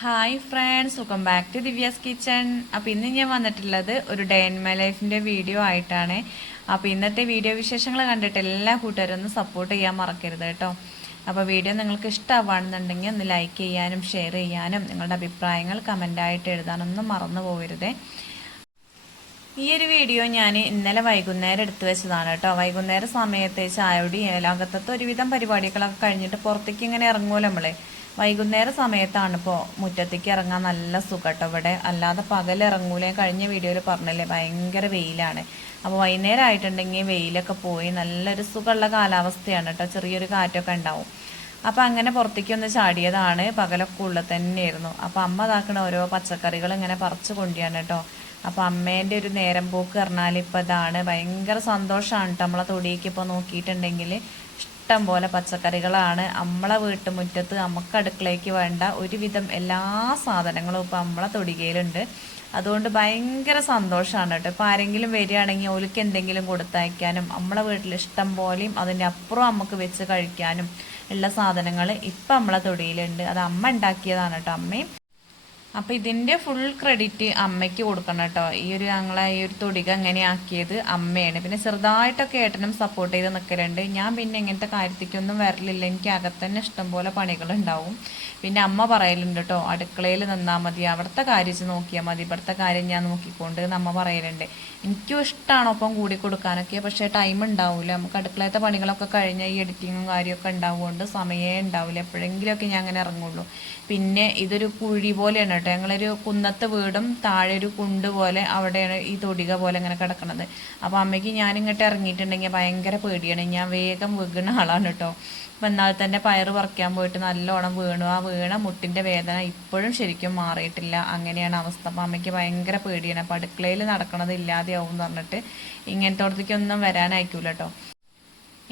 Hi friends welcome back to Divya's kitchen അപ്പോൾ ഇന്ന് ഞാൻ വന്നിട്ടുള്ളത് ഒരു ഡേ ഇൻ മൈ ലൈഫിന്റെ വീഡിയോ ആയിട്ടാണ്. അപ്പോൾ ഇന്നത്തെ വീഡിയോ വിശേഷങ്ങൾ കണ്ടിട്ട് എല്ലാ കൂട്ടുകാരും ഒന്ന് സപ്പോർട്ട് ചെയ്യാൻ മറക്കരുത് കേട്ടോ. അപ്പോൾ വീഡിയോ നിങ്ങൾക്ക് ഇഷ്ടമാണെന്നുണ്ടെങ്കിൽ ഒന്ന് ലൈക്ക് ചെയ്യാനും ഷെയർ ചെയ്യാനും നിങ്ങളുടെ അഭിപ്രായങ്ങൾ കമന്റായിട്ട് എഴുതാനൊന്നും മറന്നു പോകരുതേ. ഈ ഒരു വീഡിയോ ഞാൻ ഇന്നലെ വൈകുന്നേരം എടുത്തു വെച്ചതാണ് കേട്ടോ. വൈകുന്നേരം സമയത്ത് ചായയോടി ഏലാകത്തത്തെ ഒരുവിധം പരിപാടികളൊക്കെ കഴിഞ്ഞിട്ട് പുറത്തേക്ക് ഇങ്ങനെ ഇറങ്ങുമല്ലോ നമ്മളെ. വൈകുന്നേര സമയത്താണ് ഇപ്പോൾ മുറ്റത്തേക്ക് ഇറങ്ങാൻ നല്ല സുഖം കേട്ടോ ഇവിടെ. അല്ലാതെ പകൽ ഇറങ്ങൂലേ. കഴിഞ്ഞ വീഡിയോയിൽ പറഞ്ഞില്ലേ ഭയങ്കര വെയിലാണ്. അപ്പോൾ വൈകുന്നേരം ആയിട്ടുണ്ടെങ്കിൽ വെയിലൊക്കെ പോയി നല്ലൊരു സുഖമുള്ള കാലാവസ്ഥയാണ് കേട്ടോ ചെറിയൊരു കാറ്റൊക്കെ ഉണ്ടാവും. അപ്പം അങ്ങനെ പുറത്തേക്ക് ഒന്ന് ചാടിയതാണ്. പകലൊക്കെ ഉള്ളിൽ തന്നെയായിരുന്നു. അപ്പം അമ്മ ഇതാക്കണ ഓരോ പച്ചക്കറികൾ ഇങ്ങനെ പറിച്ചു കൊണ്ടുപോയാണ് കേട്ടോ അപ്പം അമ്മേന്റെ ഒരു നേരം പോക്ക് പറഞ്ഞാൽ ഇപ്പം ഇതാണ്. ഭയങ്കര സന്തോഷമാണ് കേട്ടോ നമ്മളെ തൊടിയേക്ക് ഇപ്പോൾ നോക്കിയിട്ടുണ്ടെങ്കിൽ ഇഷ്ടം പോലെ പച്ചക്കറികളാണ്. നമ്മളെ വീട്ടുമുറ്റത്ത് നമുക്ക് അടുക്കളയ്ക്ക് വേണ്ട ഒരുവിധം എല്ലാ സാധനങ്ങളും ഇപ്പം നമ്മളെ തൊടികയിലുണ്ട് അതുകൊണ്ട് ഭയങ്കര സന്തോഷമാണ് കേട്ടോ. ഇപ്പം ആരെങ്കിലും വരികയാണെങ്കിൽ ഓലിക്ക് എന്തെങ്കിലും കൊടുത്തയക്കാനും നമ്മളെ വീട്ടിൽ ഇഷ്ടം പോലെയും അതിന്റെ അപ്പുറം നമുക്ക് വെച്ച് കഴിക്കാനും ഉള്ള സാധനങ്ങൾ ഇപ്പം നമ്മളെ തൊടിയിലുണ്ട്. അത് അമ്മ ഉണ്ടാക്കിയതാണ് കേട്ടോ അമ്മയും അപ്പോൾ ഇതിന്റെ ഫുൾ ക്രെഡിറ്റ് അമ്മയ്ക്ക് കൊടുക്കണം കേട്ടോ. ഈ ഒരു ഞങ്ങളെ ഈ ഒരു തൊടിക എങ്ങനെയാക്കിയത് അമ്മയാണ്. പിന്നെ ചെറുതായിട്ടൊക്കെ ഏട്ടനും സപ്പോർട്ട് ചെയ്ത് നിൽക്കലുണ്ട് ഞാൻ പിന്നെ ഇങ്ങനത്തെ കാര്യത്തേക്കൊന്നും വരലില്ല. എനിക്ക് അകത്തന്നെ ഇഷ്ടംപോലെ പണികളുണ്ടാവും. പിന്നെ അമ്മ പറയലുണ്ട് കേട്ടോ അടുക്കളയിൽ നിന്നാൽ മതി അവിടുത്തെ കാര്യം നോക്കിയാൽ മതി ഇവിടുത്തെ കാര്യം ഞാൻ നോക്കിക്കൊണ്ട് അമ്മ പറയലുണ്ട്. എനിക്കും ഇഷ്ടമാണ് ഒപ്പം കൂടി കൊടുക്കാനൊക്കെ പക്ഷേ ടൈം ഉണ്ടാവില്ല നമുക്ക് അടുക്കളത്തെ പണികളൊക്കെ കഴിഞ്ഞ ഈ എഡിറ്റിങ്ങും കാര്യമൊക്കെ ഉണ്ടാവുകൊണ്ട് സമയമേ ഉണ്ടാവില്ല എപ്പോഴെങ്കിലുമൊക്കെ ഞാൻ അങ്ങനെ ഇറങ്ങുള്ളൂ. പിന്നെ ഇതൊരു കുഴി പോലെയാണ് കേട്ടോ ഞങ്ങളൊരു കുന്നത്തെ വീടും താഴെ ഒരു കുണ്ട് പോലെ അവിടെയാണ് ഈ തൊടിക പോലെ ഇങ്ങനെ കിടക്കുന്നത് അപ്പോൾ അമ്മയ്ക്ക് ഞാൻ ഇങ്ങോട്ട് ഇറങ്ങിയിട്ടുണ്ടെങ്കിൽ ഭയങ്കര പേടിയാണ്. ഞാൻ വേഗം വീകുന്ന ആളാണ് കേട്ടോ. അപ്പം എന്നാൽ തന്നെ പയറ് പറിക്കാൻ പോയിട്ട് നല്ലോണം വീണു. ആ വീണ മുട്ടിന്റെ വേദന ഇപ്പോഴും ശരിക്കും മാറിയിട്ടില്ല. അങ്ങനെയാണ് അവസ്ഥ. അപ്പം അമ്മയ്ക്ക് ഭയങ്കര പേടിയാണ്. അപ്പം അടുക്കളയിൽ നടക്കണത് ഇല്ലാതെയാവും എന്ന് പറഞ്ഞിട്ട് ഇങ്ങനത്തോടത്തേക്കൊന്നും വരാനായിക്കൂല കേട്ടോ.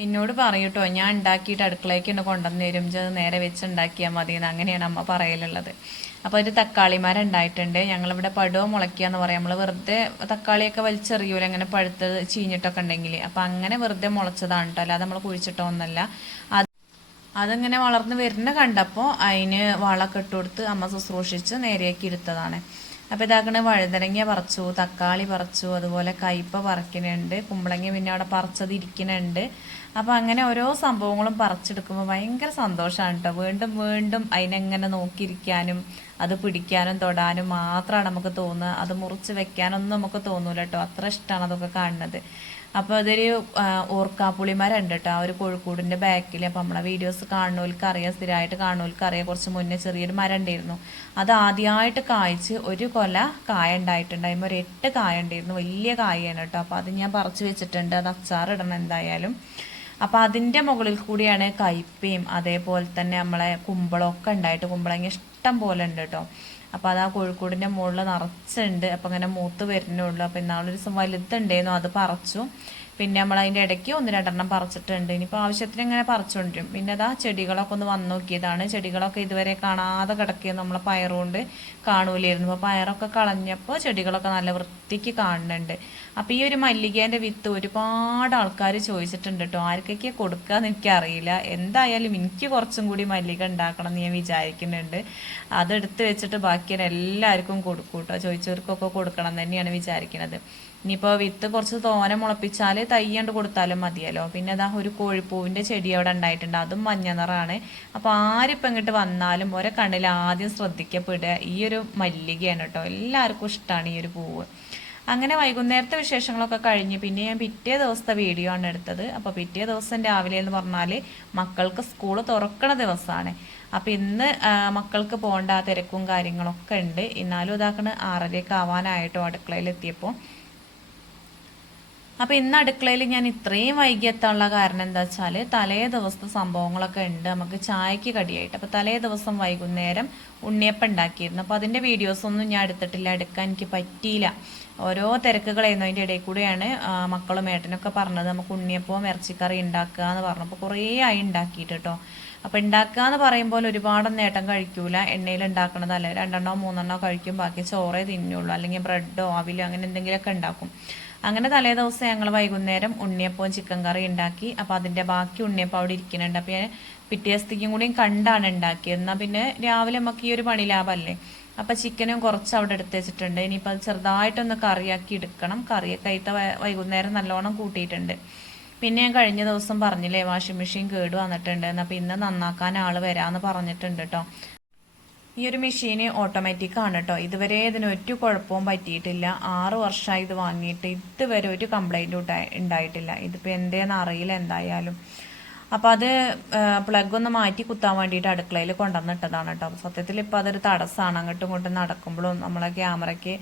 എന്നോട് പറയൂട്ടോ ഞാൻ ഉണ്ടാക്കിയിട്ട് അടുക്കളയ്ക്ക് ഒന്ന് കൊണ്ടുവന്ന് തരും. ചത് നേരെ വെച്ച് ഉണ്ടാക്കിയാൽ മതി എന്ന് അങ്ങനെയാണ് അമ്മ പറയലുള്ളത്. അപ്പോൾ ഒരു തക്കാളിമാരുണ്ടായിട്ടുണ്ട്. ഞങ്ങളിവിടെ പടുവ മുളയ്ക്കുക എന്ന് പറയാം. നമ്മൾ വെറുതെ തക്കാളിയൊക്കെ വലിച്ചെറിയൂല? അങ്ങനെ പഴുത്തത് ചീഞ്ഞിട്ടൊക്കെ ഉണ്ടെങ്കിൽ അപ്പോൾ അങ്ങനെ വെറുതെ മുളച്ചതാണ് കേട്ടോ അല്ലാതെ നമ്മൾ കുഴിച്ചിട്ടോ ഒന്നല്ല അത് അതിങ്ങനെ വളർന്ന് വരുന്ന കണ്ടപ്പോൾ അതിന് വളമൊക്കെ ഇട്ട് കൊടുത്ത് അമ്മ ശുശ്രൂഷിച്ച് നേരെയാക്കി എടുത്തതാണ്. അപ്പോൾ ഇതാക്കണ വഴുതനങ്ങ പറിച്ചു തക്കാളി പറിച്ചു അതുപോലെ കയ്പ പറിക്കുന്നുണ്ട് കുമ്പളങ്ങ പിന്നെ അവിടെ പറിച്ചത് ഇരിക്കുന്നുണ്ട് അപ്പോൾ അങ്ങനെ ഓരോ സംഭവങ്ങളും പറിച്ചെടുക്കുമ്പോൾ ഭയങ്കര സന്തോഷമാണ് കേട്ടോ വീണ്ടും വീണ്ടും അതിനെങ്ങനെ നോക്കിയിരിക്കാനും അത് പിടിക്കാനും തൊടാനും മാത്രമാണ് നമുക്ക് തോന്നുക. അത് മുറിച്ച് വെക്കാനൊന്നും നമുക്ക് തോന്നൂല കേട്ടോ അത്ര ഇഷ്ടമാണ് അതൊക്കെ കാണുന്നത്. അപ്പോൾ അതൊരു ഉണ്ട് കേട്ടോ ആ ഒരു കോഴിക്കോടിന്റെ ബാക്കിൽ അപ്പോൾ നമ്മളെ വീഡിയോസ് കാണുന്നവർക്ക് അറിയാം സ്ഥിരമായിട്ട് കാണുന്നവർക്ക് അറിയാം. കുറച്ച് മുന്നേ ചെറിയൊരു മരം ഉണ്ടായിരുന്നു അത് ആദ്യമായിട്ട് കായ്ച്ച് ഒരു കൊല കായ ഉണ്ടായിട്ടുണ്ട്. അതിന് ഒരു എട്ട് കായ ഉണ്ടായിരുന്നു. വലിയ കായാണ് കേട്ടോ. അപ്പോൾ അത് ഞാൻ പറിച്ചു വെച്ചിട്ടുണ്ട്. അത് അച്ചാറിടണം എന്തായാലും. അപ്പോൾ അതിന്റെ മുകളിൽ കൂടിയാണ് കയ്പയും അതേപോലെ തന്നെ നമ്മളെ കുമ്പളമൊക്കെ ഉണ്ടായിട്ട് കുമ്പളങ്ങ ഇഷ്ടം പോലെ ഉണ്ട് കേട്ടോ അപ്പോൾ അത് ആ കോഴിക്കോടിന്റെ മുകളിൽ നിറച്ചുണ്ട്. അപ്പോൾ അങ്ങനെ മൂത്ത് വരുന്നുള്ളൂ അപ്പോൾ ഇന്നാളൊരു ദിവസം വലുതുണ്ടായിരുന്നു. അത് പറിച്ചു. പിന്നെ നമ്മൾ അതിന്റെ ഇടയ്ക്ക് ഒന്ന് രണ്ടെണ്ണം പറിച്ചിട്ടുണ്ട്. ഇനിയിപ്പോൾ ആവശ്യത്തിന് ഇങ്ങനെ പറിച്ചുകൊണ്ടിരും പിന്നെ അതാ ചെടികളൊക്കെ ഒന്ന് വന്നു നോക്കിയതാണ്. ചെടികളൊക്കെ ഇതുവരെ കാണാതെ കിടക്കിയത് നമ്മളെ പയറുകൊണ്ട് കാണൂലായിരുന്നു. അപ്പോൾ പയറൊക്കെ കളഞ്ഞപ്പോൾ ചെടികളൊക്കെ നല്ല വൃത്തിക്ക് കാണുന്നുണ്ട്. അപ്പോൾ ഈ ഒരു മല്ലികേന്റെ വിത്ത് ഒരുപാട് ആൾക്കാർ ചോദിച്ചിട്ടുണ്ട് കേട്ടോ ആർക്കൊക്കെ എന്ന് എനിക്കറിയില്ല. എന്തായാലും എനിക്ക് കുറച്ചും കൂടി മല്ലിക ഉണ്ടാക്കണം എന്ന് ഞാൻ വിചാരിക്കുന്നുണ്ട്. അതെടുത്ത് വെച്ചിട്ട് ബാക്കി എല്ലാവർക്കും കൊടുക്കും കേട്ടോ ചോദിച്ചവർക്കൊക്കെ കൊടുക്കണം തന്നെയാണ് വിചാരിക്കുന്നത് ഇനിയിപ്പോൾ വിത്ത് കുറച്ച് തോനെ മുളപ്പിച്ചാൽ തയ്യണ്ട് കൊടുത്താലും മതിയല്ലോ. പിന്നെ അതാ ഒരു കോഴിപ്പൂവിന്റെ ചെടി അവിടെ ഉണ്ടായിട്ടുണ്ട്. അതും മഞ്ഞ നിറമാണ്. അപ്പോൾ ആരിപ്പം ഇങ്ങോട്ട് വന്നാലും ഒരേ കണ്ണിൽ ആദ്യം ശ്രദ്ധിക്കപ്പെടുക. ഈ ഒരു മല്ലികയാണ് കേട്ടോ. എല്ലാവർക്കും ഇഷ്ടമാണ് ഈ ഒരു പൂവ്. അങ്ങനെ വൈകുന്നേരത്തെ വിശേഷങ്ങളൊക്കെ കഴിഞ്ഞ് പിന്നെ ഞാൻ പിറ്റേ ദിവസത്തെ വീഡിയോ ആണ് എടുത്തത്. അപ്പോൾ പിറ്റേ ദിവസം രാവിലെ എന്ന് പറഞ്ഞാൽ മക്കൾക്ക് സ്കൂൾ തുറക്കണ ദിവസമാണ് അപ്പോൾ ഇന്ന് മക്കൾക്ക് പോകേണ്ട തിരക്കും കാര്യങ്ങളൊക്കെ ഉണ്ട്. എന്നാലും ഇതാക്കണ ആറരയൊക്കെ ആവാനായിട്ടോ അടുക്കളയിൽ എത്തിയപ്പോൾ അപ്പോൾ ഇന്ന് അടുക്കളയിൽ ഞാൻ ഇത്രയും വൈകിയെത്താനുള്ള കാരണം എന്താ വെച്ചാൽ തലേ ദിവസത്തെ സംഭവങ്ങളൊക്കെ ഉണ്ട്. നമുക്ക് ചായക്ക് കടിയായിട്ട്. അപ്പോൾ തലേ ദിവസം വൈകുന്നേരം ഉണ്ണിയപ്പം ഉണ്ടാക്കിയിരുന്നു. അപ്പോൾ വീഡിയോസ് ഒന്നും ഞാൻ എടുത്തിട്ടില്ല. എടുക്കാൻ എനിക്ക് പറ്റിയില്ല. ഓരോ തിരക്കുകളായിരുന്നു അതിന്റെ ഇടയിൽ കൂടെയാണ് മക്കളും ഏട്ടനൊക്കെ പറഞ്ഞത് നമുക്ക് ഉണ്ണിയപ്പവും ഇറച്ചിക്കറി ഉണ്ടാക്കുക എന്ന് പറഞ്ഞപ്പോൾ കുറേ ആയി ഉണ്ടാക്കിയിട്ട് കേട്ടോ അപ്പോൾ ഉണ്ടാക്കുക എന്ന് പറയുമ്പോൾ ഒരുപാടൊന്നും നേട്ടം കഴിക്കൂല. എണ്ണയിൽ ഉണ്ടാക്കണതല്ല. രണ്ടെണ്ണോ മൂന്നെണ്ണോ കഴിക്കും. ബാക്കി ചോറേ തിന്നുള്ളൂ. അല്ലെങ്കിൽ ബ്രെഡോ അവിലോ അങ്ങനെ എന്തെങ്കിലുമൊക്കെ ഉണ്ടാക്കും. അങ്ങനെ തലേ ദിവസം ഞങ്ങൾ വൈകുന്നേരം ഉണ്ണിയപ്പവും ചിക്കൻ കറി ഉണ്ടാക്കി. അപ്പോൾ അതിന്റെ ബാക്കി ഉണ്ണിയപ്പം അവിടെ ഇരിക്കുന്നുണ്ട്. അപ്പോൾ ഞാൻ പിറ്റേ ദിവസത്തേക്കും കൂടിയും കണ്ടാണ് ഉണ്ടാക്കിയത്. എന്നാൽ പിന്നെ രാവിലെ നമുക്ക് ഈ ഒരു പണി ലാഭമല്ലേ? അപ്പോൾ ചിക്കനും കുറച്ച് അവിടെ എടുത്ത് വെച്ചിട്ടുണ്ട്. ഇനിയിപ്പോൾ അത് ചെറുതായിട്ടൊന്ന് കറിയാക്കി എടുക്കണം. കറിയൊക്കെ ആയിട്ട് വൈകുന്നേരം നല്ലോണം കൂട്ടിയിട്ടുണ്ട്. പിന്നെ ഞാൻ കഴിഞ്ഞ ദിവസം പറഞ്ഞില്ലേ വാഷിംഗ് മെഷീൻ കേട് വന്നിട്ടുണ്ട് അപ്പോൾ ഇന്ന് നന്നാക്കാൻ ആൾ വരാമെന്ന് പറഞ്ഞിട്ടുണ്ട് കേട്ടോ ഈ ഒരു മെഷീൻ ഓട്ടോമാറ്റിക് ആണ് കേട്ടോ ഇതുവരെ ഇതിന് ഒരു കുഴപ്പവും പറ്റിയിട്ടില്ല. ആറ് വർഷമായി ഇത് വാങ്ങിയിട്ട് ഇതുവരെ ഒരു കംപ്ലൈന്റും ഉണ്ടായിട്ടില്ല. ഇതിപ്പോൾ എന്തേന്ന് അറിയില്ല എന്തായാലും. അപ്പോൾ അത് പ്ലഗ് ഒന്ന് മാറ്റി കുത്താൻ വേണ്ടിയിട്ട് അടുക്കളയിൽ കൊണ്ടുവന്നിട്ടതാണ് കേട്ടോ സത്യത്തിൽ ഇപ്പോൾ അതൊരു തടസ്സമാണ് അങ്ങോട്ടും ഇങ്ങോട്ടും നടക്കുമ്പോഴും നമ്മളെ ക്യാമറയ്ക്ക്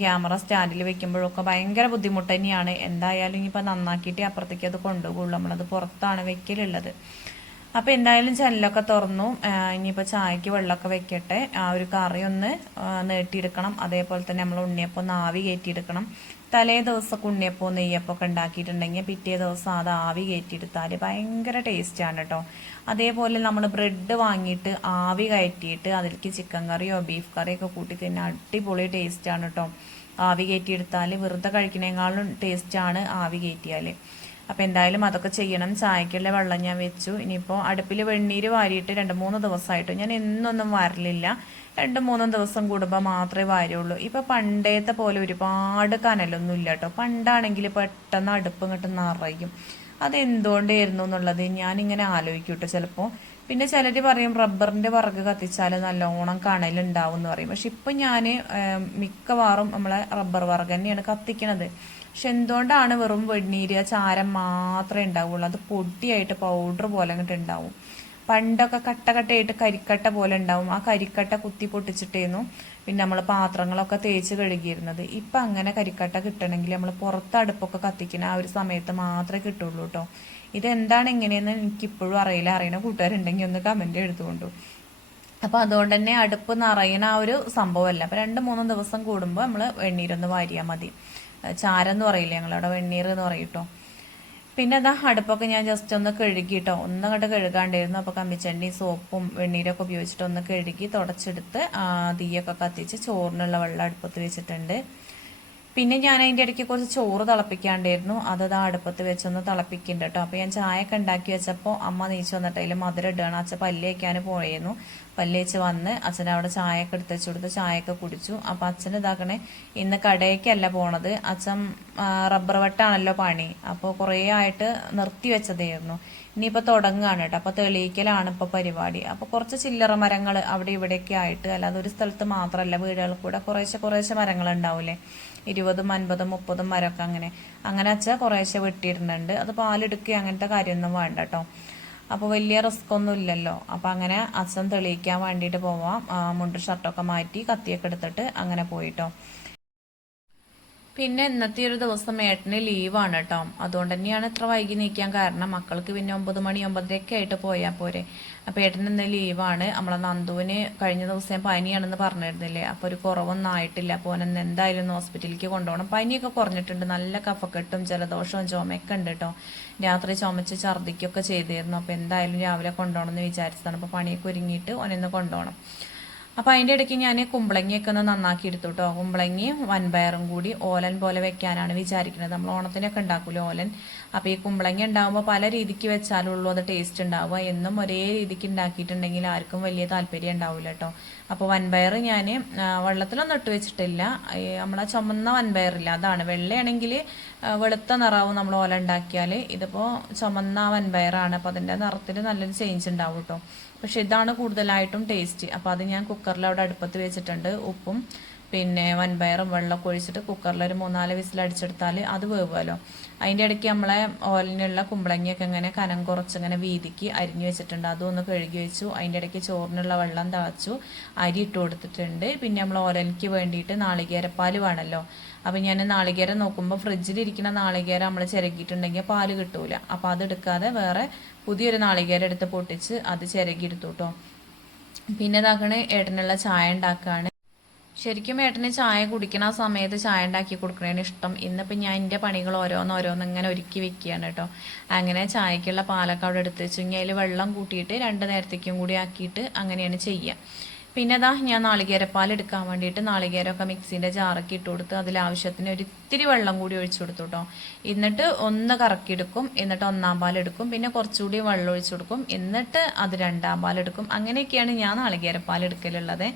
ക്യാമറ സ്റ്റാൻഡിൽ വെക്കുമ്പോഴും ഒക്കെ ഭയങ്കര ബുദ്ധിമുട്ട് തന്നെയാണ്. എന്തായാലും ഇനിയിപ്പോൾ നന്നാക്കിയിട്ട് അപ്പുറത്തേക്ക് അത് കൊണ്ടുപോകുള്ളൂ നമ്മളത് പുറത്താണ് വെക്കലുള്ളത്. അപ്പോൾ എന്തായാലും ജനലൊക്കെ തുറന്നു. ഇനിയിപ്പോൾ ചായക്ക് വെള്ളമൊക്കെ വെക്കട്ടെ. ആ ഒരു കറി ഒന്ന് നീട്ടിയെടുക്കണം. അതേപോലെ തന്നെ നമ്മൾ ഉണ്ണിയപ്പം ഒന്ന് ആവി കയറ്റിയെടുക്കണം. തലേ ദിവസമൊക്കെ ഉണ്ണിയപ്പവും നെയ്യപ്പമൊക്കെ ഉണ്ടാക്കിയിട്ടുണ്ടെങ്കിൽ പിറ്റേ ദിവസം അത് ആവി കയറ്റിയെടുത്താൽ ഭയങ്കര ടേസ്റ്റാണ് കേട്ടോ അതേപോലെ നമ്മൾ ബ്രെഡ് വാങ്ങിയിട്ട് ആവി കയറ്റിയിട്ട് അതിലേക്ക് ചിക്കൻ കറിയോ ബീഫ് കറിയോ ഒക്കെ കൂട്ടി തന്നെ അടിപൊളി ടേസ്റ്റ് ആണ് കേട്ടോ ആവി കയറ്റിയെടുത്താൽ വെറുതെ കഴിക്കുന്നതിനേക്കാളും ആണ് ആവി കയറ്റിയാൽ അപ്പോൾ എന്തായാലും അതൊക്കെ ചെയ്യണം. ചായക്കുള്ള വെള്ളം ഞാൻ വെച്ചു. ഇനിയിപ്പോൾ അടുപ്പിൽ വെണ്ണീര് വാരിയിട്ട് രണ്ട് മൂന്ന് ദിവസമായിട്ട് ഞാൻ എന്നൊന്നും വരലില്ല. രണ്ട് മൂന്ന് ദിവസം കൂടുമ്പോൾ മാത്രമേ വാരുള്ളൂ. ഇപ്പോൾ പണ്ടേത്തെ പോലെ ഒരുപാട് കനലൊന്നും ഇല്ല കേട്ടോ പണ്ടാണെങ്കിൽ പെട്ടെന്ന് അടുപ്പ് ഇങ്ങോട്ട് നിറയും. അതെന്തുകൊണ്ടായിരുന്നു എന്നുള്ളത് ഞാനിങ്ങനെ ആലോചിക്കും കേട്ടോ ചിലപ്പോൾ പിന്നെ ചിലർ പറയും റബ്ബറിന്റെ വറക് കത്തിച്ചാൽ നല്ലോണം കണലുണ്ടാവും എന്ന് പറയും. പക്ഷെ ഇപ്പം ഞാൻ മിക്കവാറും നമ്മളെ റബ്ബർ വറക് തന്നെയാണ് കത്തിക്കണത്. പക്ഷെ എന്തുകൊണ്ടാണ് വെറും വെണ്ണീര് ചാരം മാത്രമേ ഉണ്ടാവുള്ളൂ? അത് പൊടിയായിട്ട് പൗഡർ പോലെ അങ്ങോട്ട് ഉണ്ടാവും. പണ്ടൊക്കെ കട്ടകട്ടയായിട്ട് കരിക്കട്ട പോലെ ഉണ്ടാവും. ആ കരിക്കട്ട കുത്തി പൊട്ടിച്ചിട്ടേന്നു പിന്നെ നമ്മൾ പാത്രങ്ങളൊക്കെ തേച്ച് കഴുകിയിരുന്നത്. ഇപ്പം അങ്ങനെ കരിക്കട്ട കിട്ടണമെങ്കിൽ നമ്മൾ പുറത്ത് അടുപ്പൊക്കെ കത്തിക്കുന്ന ആ ഒരു സമയത്ത് മാത്രമേ കിട്ടുള്ളൂ കേട്ടോ ഇതെന്താണ് എങ്ങനെയെന്ന് എനിക്കിപ്പോഴും അറിയില്ല. അറിയണ കൂട്ടുകാരുണ്ടെങ്കിൽ ഒന്ന് കമന്റ് എടുത്തുകൊണ്ടു. അപ്പോൾ അതുകൊണ്ട് തന്നെ അടുപ്പ് നിറയണ ആ ഒരു സംഭവമല്ല. അപ്പോൾ രണ്ട് മൂന്ന് ദിവസം കൂടുമ്പോൾ നമ്മൾ വെണ്ണീരൊന്ന് വാരിയാൽ മതി. ചാരം എന്ന് പറയില്ല ഞങ്ങളവിടെ വെണ്ണീർ എന്ന് പറയും കേട്ടോ പിന്നെ അതാ അടുപ്പൊക്കെ ഞാൻ ജസ്റ്റ് ഒന്ന് കഴുകിട്ടോ. ഒന്നും അങ്ങോട്ട് കഴുകാണ്ടായിരുന്നു. അപ്പോൾ കമ്പിച്ചണ്ടിയും സോപ്പും വെണ്ണീരൊക്കെ ഉപയോഗിച്ചിട്ട് ഒന്ന് കഴുകി തുടച്ചെടുത്ത് തീയൊക്കെ കത്തിച്ച് ചോറിനുള്ള വെള്ളം അടുപ്പത്ത് വെച്ചിട്ടുണ്ട്. പിന്നെ ഞാൻ അതിന്റെ ഇടയ്ക്ക് കുറച്ച് ചോറ് തിളപ്പിക്കാണ്ടായിരുന്നു. അത് ആ അടുപ്പത്ത് വെച്ചൊന്ന് തിളപ്പിക്കുന്നുണ്ട് കേട്ടോ. അപ്പോൾ ഞാൻ ചായ ഒക്കെ ഉണ്ടാക്കി വെച്ചപ്പോൾ അമ്മ നീച്ച് വന്നിട്ട് അതിൽ മധുരം ഇടുകയാണ്. അച്ഛൻ പല്ല് പോയിരുന്നു പല്ലേച്ച് വന്ന് അച്ഛൻ അവിടെ ചായയൊക്കെ എടുത്ത് വെച്ച് കൊടുത്ത് ചായയൊക്കെ കുടിച്ചു. അപ്പം അച്ഛൻ ഇതാക്കണേ ഇന്ന് കടയ്ക്കല്ല പോണത്. അച്ഛൻ റബ്ബർ വെട്ടാണല്ലോ പണി. അപ്പോൾ കുറേ ആയിട്ട് നിർത്തി വെച്ചതായിരുന്നു. ഇനിയിപ്പോൾ തുടങ്ങുകയാണ് കേട്ടോ. അപ്പോൾ തെളിയിക്കലാണ് ഇപ്പോൾ പരിപാടി. അപ്പോൾ കുറച്ച് ചില്ലറ മരങ്ങൾ അവിടെ ഇവിടെയൊക്കെ ആയിട്ട് അല്ലാതെ ഒരു സ്ഥലത്ത് മാത്രമല്ല വീടുകളിൽ കൂടെ കുറേശ്ശെ കുറേശ്ശെ മരങ്ങൾ ഉണ്ടാവില്ലേ ഇരുപതും അൻപതും മുപ്പതും മരമൊക്കെ അങ്ങനെ. അങ്ങനെ അച്ഛ കുറേശ്ശെ വെട്ടിയിടുന്നുണ്ട്. അത് പാലെടുക്കുക അങ്ങനത്തെ കാര്യമൊന്നും വേണ്ട കേട്ടോ. അപ്പോൾ വലിയ റിസ്ക് ഒന്നും ഇല്ലല്ലോ. അപ്പോൾ അങ്ങനെ അച്ഛൻ തെളിയിക്കാൻ വേണ്ടിയിട്ട് പോവാം. മുണ്ട് ഷർട്ടൊക്കെ മാറ്റി കത്തിയൊക്കെ എടുത്തിട്ട് അങ്ങനെ പോയിട്ടോ. പിന്നെ ഇന്നത്തെ ഒരു ദിവസം ഏട്ടന് ലീവാണ് കേട്ടോ അതുകൊണ്ട് തന്നെയാണ് ഇത്ര വൈകി നീക്കാൻ കാരണം. മക്കൾക്ക് പിന്നെ ഒമ്പത് മണി ഒമ്പതരയൊക്കെ ആയിട്ട് പോയാൽ പോരെ. അപ്പോൾ ഏട്ടൻ ഇന്ന് ലീവാണ്. നമ്മളെ നന്ദുവിന് കഴിഞ്ഞ ദിവസം ഞാൻ പനിയാണെന്ന് പറഞ്ഞിരുന്നില്ലേ? അപ്പോൾ ഒരു കുറവൊന്നും ആയിട്ടില്ല. അപ്പോൾ ഓനെന്ന് എന്തായാലും ഒന്ന് ഹോസ്പിറ്റലിലേക്ക് കൊണ്ടുപോകണം. പനിയൊക്കെ കുറഞ്ഞിട്ടുണ്ട്. നല്ല കഫക്കെട്ടും ജലദോഷവും ചുമയൊക്കെ ഉണ്ട് കേട്ടോ. രാത്രി ചുമച്ച് ഛർദ്ദിക്കൊക്കെ ചെയ്തിരുന്നു. അപ്പോൾ എന്തായാലും രാവിലെ കൊണ്ടുപോകണം എന്ന് വിചാരിച്ചതാണ്. അപ്പോൾ പണിയൊക്കെ ഒരുങ്ങിയിട്ട് ഓനൊന്ന് കൊണ്ടുപോകണം. അപ്പോൾ അതിന്റെ ഇടയ്ക്ക് ഞാൻ കുമ്പളങ്ങിയൊക്കെ ഒന്ന് നന്നാക്കി എടുത്തു കേട്ടോ. കുമ്പളങ്ങിയും വൻപയറും കൂടി ഓലൻ പോലെ വെക്കാനാണ് വിചാരിക്കുന്നത്. നമ്മൾ ഓണത്തിനൊക്കെ ഉണ്ടാക്കൂലോ ഓലൻ? അപ്പോൾ ഈ കുമ്പളങ്ങ ഉണ്ടാകുമ്പോൾ പല രീതിക്ക് വെച്ചാലുള്ളൂ അത് ടേസ്റ്റ് ഉണ്ടാവുക. എന്നും ഒരേ രീതിക്ക് ഉണ്ടാക്കിയിട്ടുണ്ടെങ്കിൽ ആർക്കും വലിയ താല്പര്യം ഉണ്ടാവില്ല കേട്ടോ അപ്പോൾ വൻപയർ ഞാൻ വെള്ളത്തിലൊന്നും ഇട്ട് വെച്ചിട്ടില്ല. നമ്മളെ ചുമന്ന വൻപയറില്ല അതാണ്. വെള്ളയാണെങ്കിൽ വെളുത്ത നിറാവും നമ്മൾ ഓല ഉണ്ടാക്കിയാൽ ഇതിപ്പോൾ ചുമന്ന വൻപയറാണ്. അപ്പോൾ അതിന്റെ നിറത്തിൽ നല്ലൊരു ചേഞ്ച് ഉണ്ടാവും കേട്ടോ പക്ഷെ ഇതാണ് കൂടുതലായിട്ടും ടേസ്റ്റ് അപ്പോൾ അത് ഞാൻ കുക്കറിൽ അവിടെ അടുപ്പത്ത് വെച്ചിട്ടുണ്ട്. ഉപ്പും പിന്നെ വൻപയറും വെള്ളമൊക്കെ ഒഴിച്ചിട്ട് കുക്കറിൽ ഒരു മൂന്നാൽ വിസിൽ അടിച്ചെടുത്താൽ അത് വേവുമല്ലോ അതിന്റെ ഇടയ്ക്ക് നമ്മളെ ഓലിനുള്ള കുമ്പളങ്ങിയൊക്കെ ഇങ്ങനെ കനം കുറച്ച് ഇങ്ങനെ വീതിക്ക് അരിഞ്ഞു വെച്ചിട്ടുണ്ട്. അതും ഒന്ന് കഴുകി വെച്ചു. അതിന്റെ ഇടയ്ക്ക് ചോറിനുള്ള വെള്ളം തിളച്ചു. അരി ഇട്ട് കൊടുത്തിട്ടുണ്ട്. പിന്നെ നമ്മൾ ഓലനിക്ക് വേണ്ടിയിട്ട് നാളികേരപ്പാൽ വേണമല്ലോ അപ്പം ഞാൻ നാളികേരം നോക്കുമ്പോൾ ഫ്രിഡ്ജിലിരിക്കുന്ന നാളികേരം നമ്മൾ ചിരകിയിട്ടുണ്ടെങ്കിൽ പാൽ കിട്ടൂല. അപ്പോൾ അതെടുക്കാതെ വേറെ പുതിയൊരു നാളികേരം എടുത്ത് പൊട്ടിച്ച് അത് ചിരകിയെടുത്തു കേട്ടോ പിന്നെ ഇതാക്കണേ ഏട്ടനുള്ള ചായ ഉണ്ടാക്കുകയാണ് ശരിക്കും ഏട്ടന് ചായ കുടിക്കണ സമയത്ത് ചായ ഉണ്ടാക്കി കൊടുക്കണേന് ഇഷ്ടം. ഇന്നിപ്പോൾ ഞാൻ എന്റെ പണികൾ ഓരോന്ന് ഓരോന്ന് ഇങ്ങനെ ഒരുക്കി വെക്കുകയാണ് കേട്ടോ. അങ്ങനെ ചായക്കുള്ള പാലൊക്കെ അവിടെ എടുത്ത് വെച്ചു കഴിഞ്ഞാൽ വെള്ളം കൂട്ടിയിട്ട് രണ്ട് നേരത്തേക്കും കൂടി ആക്കിയിട്ട് അങ്ങനെയാണ് ചെയ്യുക. പിന്നെ അതാ ഞാൻ നാളികേര പാൽ എടുക്കാൻ വേണ്ടിയിട്ട് നാളികേരമൊക്കെ മിക്സിന്റെ ജാറൊക്കെ ഇട്ട് കൊടുത്ത് അതിൽ ആവശ്യത്തിന് ഒരു ഇത്തിരി വെള്ളം കൂടി ഒഴിച്ചു കൊടുത്തു കേട്ടോ. എന്നിട്ട് ഒന്ന് കറക്കിയെടുക്കും എന്നിട്ട് ഒന്നാം പാൽ എടുക്കും പിന്നെ കുറച്ചുകൂടി വെള്ളം ഒഴിച്ചു കൊടുക്കും എന്നിട്ട് അത് രണ്ടാം പാൽ എടുക്കും. അങ്ങനെയൊക്കെയാണ് ഞാൻ നാളികേര പാൽ എടുക്കലുള്ളത്.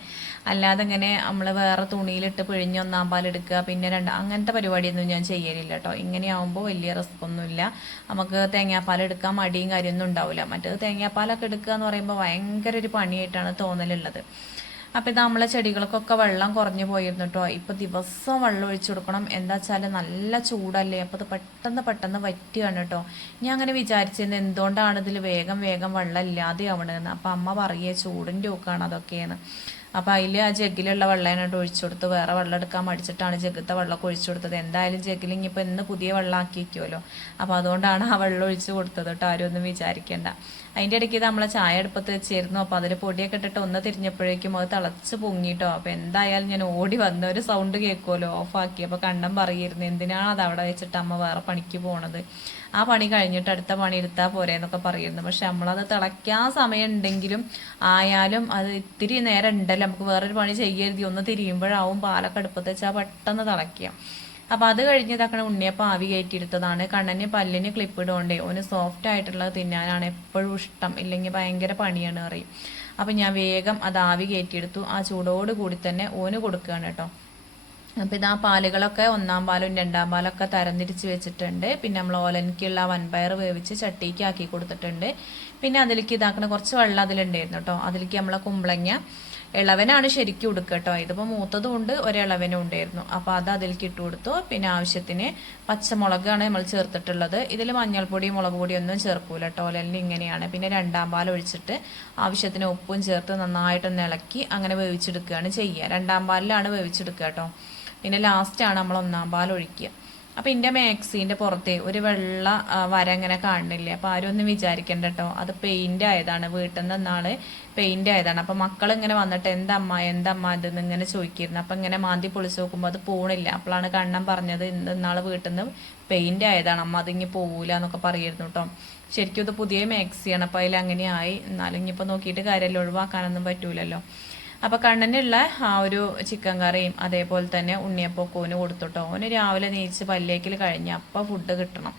അല്ലാതെ ഇങ്ങനെ നമ്മൾ വേറെ തുണിയിലിട്ട് പിഴിഞ്ഞ് ഒന്നാം പാൽ എടുക്കുക പിന്നെ രണ്ട് അങ്ങനത്തെ പരിപാടിയൊന്നും ഞാൻ ചെയ്യലില്ല കേട്ടോ. ഇങ്ങനെയാവുമ്പോൾ വലിയ റിസ്ക് ഒന്നുമില്ല. നമുക്ക് തേങ്ങാപ്പാൽ എടുക്കാൻ മടിയും കാര്യമൊന്നും ഉണ്ടാവില്ല. മറ്റേത് തേങ്ങാപ്പാലൊക്കെ എടുക്കുക എന്ന് പറയുമ്പോൾ ഭയങ്കര ഒരു പണിയായിട്ടാണ് തോന്നലുള്ളത്. അപ്പോൾ ഇത് നമ്മളെ ചെടികൾക്കൊക്കെ വെള്ളം കുറഞ്ഞു പോയിരുന്നു കേട്ടോ ഇപ്പോൾ ദിവസം വെള്ളം ഒഴിച്ചു കൊടുക്കണം. എന്താ വെച്ചാൽ നല്ല ചൂടല്ലേ? അപ്പോൾ ഇത് പെട്ടെന്ന് പെട്ടെന്ന് വറ്റുകയാണ് കേട്ടോ ഞാൻ അങ്ങനെ വിചാരിച്ചിരുന്നു എന്തുകൊണ്ടാണ് ഇതിൽ വേഗം വേഗം വെള്ളം ഇല്ലാതെ ആവണതെന്ന് അപ്പോൾ അമ്മ പറയേ ചൂടിന്റെ ഒക്കെയാണ് അതൊക്കെയെന്ന്. അപ്പോൾ അതിൽ ആ ജഗ്ഗിലുള്ള വെള്ളം ഒഴിച്ചു കൊടുത്ത്. വേറെ വെള്ളം എടുക്കാൻ മടിച്ചിട്ടാണ് ജഗ്ഗത്തെ വെള്ളമൊക്കെ ഒഴിച്ചു കൊടുത്തത്. എന്തായാലും ജഗ്ഗിൽ ഇനിയിപ്പോൾ ഇന്ന് പുതിയ വെള്ളം ആക്കി വയ്ക്കുമല്ലോ അപ്പോൾ അതുകൊണ്ടാണ് ആ വെള്ളം ഒഴിച്ചു കൊടുത്തത് കേട്ടോ ആരും ഒന്നും വിചാരിക്കേണ്ട. അതിന്റെ ഇടയ്ക്ക് ഇത് നമ്മളെ ചായ അടുപ്പത്ത് വെച്ചിരുന്നു. അപ്പോൾ അതിൽ പൊടിയൊക്കെ ഇട്ടിട്ട് ഒന്ന് തിരിഞ്ഞപ്പോഴേക്കും അത് തിളച്ച് പൊങ്ങിട്ടോ. അപ്പോൾ എന്തായാലും ഞാൻ ഓടി വന്ന ഒരു സൗണ്ട് കേൾക്കുമല്ലോ ഓഫാക്കി അപ്പോൾ കണ്ടം പറയായിരുന്നു എന്തിനാണ് അത് അവിടെ വെച്ചിട്ട് അമ്മ വേറെ പണിക്ക് പോണത്? ആ പണി കഴിഞ്ഞിട്ട് അടുത്ത പണി എടുത്താൽ പോരെ എന്നൊക്കെ പറയുന്നു. പക്ഷെ നമ്മളത് തിളയ്ക്കാൻ സമയം ഉണ്ടെങ്കിലും ആയാലും അത് ഇത്തിരി നേരം ഉണ്ടല്ലോ. നമുക്ക് വേറൊരു പണി ചെയ്യരുത്. ഒന്ന് തിരിയുമ്പോഴാവും പാലൊക്കെ അടുപ്പത്ത് വെച്ചാൽ പെട്ടെന്ന് തിളയ്ക്കുക. അപ്പോൾ അത് കഴിഞ്ഞ് ഇതാക്കണ ഉണ്ണിയപ്പം ആവി കയറ്റിയെടുത്തതാണ്. കണ്ണന് പല്ലിന് ക്ലിപ്പ് ഇടുകൊണ്ടേ ഓന് സോഫ്റ്റ് ആയിട്ടുള്ളത് തിന്നാനാണ് എപ്പോഴും ഇഷ്ടം. ഇല്ലെങ്കിൽ ഭയങ്കര പണിയാണ് പറയും. അപ്പോൾ ഞാൻ വേഗം അത് ആവി കയറ്റിയെടുത്തു. ആ ചൂടോട് കൂടി തന്നെ ഓന് കൊടുക്കുകയാണ് കേട്ടോ. അപ്പം ഇതാ പാലുകളൊക്കെ ഒന്നാം പാലും രണ്ടാം പാലൊക്കെ തരംതിരിച്ച് വെച്ചിട്ടുണ്ട്. പിന്നെ നമ്മൾ ഓലനിക്കുള്ള വൻപയർ വേവിച്ച് ചട്ടിക്ക് ആക്കി കൊടുത്തിട്ടുണ്ട്. പിന്നെ അതിലേക്ക് ഇതാക്കുന്ന കുറച്ച് വെള്ളം അതിലുണ്ടായിരുന്നു കേട്ടോ. അതിലേക്ക് നമ്മളെ കുമ്പളങ്ങ ഇളവനാണ് ശരിക്കും ഉടുക്കുക കേട്ടോ. ഇതിപ്പോൾ മൂത്തതും ഉണ്ട് ഒരിളവനും ഉണ്ടായിരുന്നു. അപ്പോൾ അത് അതിലേക്ക് ഇട്ട് കൊടുത്തു. പിന്നെ ആവശ്യത്തിന് പച്ചമുളകാണ് നമ്മൾ ചേർത്തിട്ടുള്ളത്. ഇതിൽ മഞ്ഞൾപ്പൊടി മുളക് പൊടി ഒന്നും ചേർക്കൂല കേട്ടോ. ഇങ്ങനെയാണ്. പിന്നെ രണ്ടാം പാൽ ഒഴിച്ചിട്ട് ആവശ്യത്തിന് ഉപ്പും ചേർത്ത് നന്നായിട്ടൊന്ന് ഇളക്കി അങ്ങനെ വേവിച്ചെടുക്കുകയാണ് ചെയ്യുക. രണ്ടാം പാലിലാണ് വേവിച്ചെടുക്കുക കേട്ടോ. പിന്നെ ലാസ്റ്റാണ് നമ്മൾ ഒന്നാം പാൽ ഒഴിക്കുക. അപ്പം എന്റെ മാക്സിന്റെ പുറത്തെ ഒരു വെള്ള വര ഇങ്ങനെ കാണുന്നില്ലേ? അപ്പോൾ ആരും ഒന്നും വിചാരിക്കണ്ട കേട്ടോ അത് പെയിന്റ് ആയതാണ്. വീട്ടിൽ നിന്നാണ് പെയിന്റ് ആയതാണ്. അപ്പോൾ മക്കൾ ഇങ്ങനെ വന്നിട്ട് എന്തമ്മ എന്തമ്മ ഇതെന്ന് ഇങ്ങനെ ചോദിക്കിയിരുന്നു അപ്പോൾ ഇങ്ങനെ മാന്തി പൊളിച്ച് നോക്കുമ്പോൾ അത് പോണില്ല. അപ്പോഴാണ് കണ്ണൻ പറഞ്ഞത് ഇന്നാൾ വീട്ടിൽ നിന്ന് പെയിന്റ് ആയതാണ്. അമ്മ അതിങ്ങി പോവില്ല എന്നൊക്കെ പറയുന്നു കേട്ടോ ശരിക്കും ഇത് പുതിയ മാക്സിയാണ്. അപ്പോൾ അതിൽ അങ്ങനെയായി എന്നാലും ഇനിയിപ്പോൾ നോക്കിയിട്ട് കാര്യമല്ല ഒഴിവാക്കാനൊന്നും പറ്റൂലല്ലോ. അപ്പോൾ കണ്ണനുള്ള ആ ഒരു ചിക്കൻ കറിയും അതേപോലെ തന്നെ ഉണ്ണിയപ്പൊക്കോന് കൊടുത്തുട്ടോ. ഓന് രാവിലെ നീച്ച് പല്ലേക്കിൽ കഴിഞ്ഞ അപ്പം ഫുഡ് കിട്ടണം.